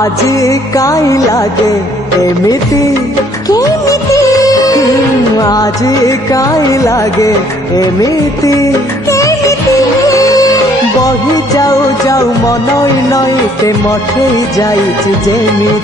আজি काई लागे एमिति केमिति আজি काई लागे एमिति केमिति बही जाऊ जाऊ मनई नई ते मठेई जाइछि जेमिति।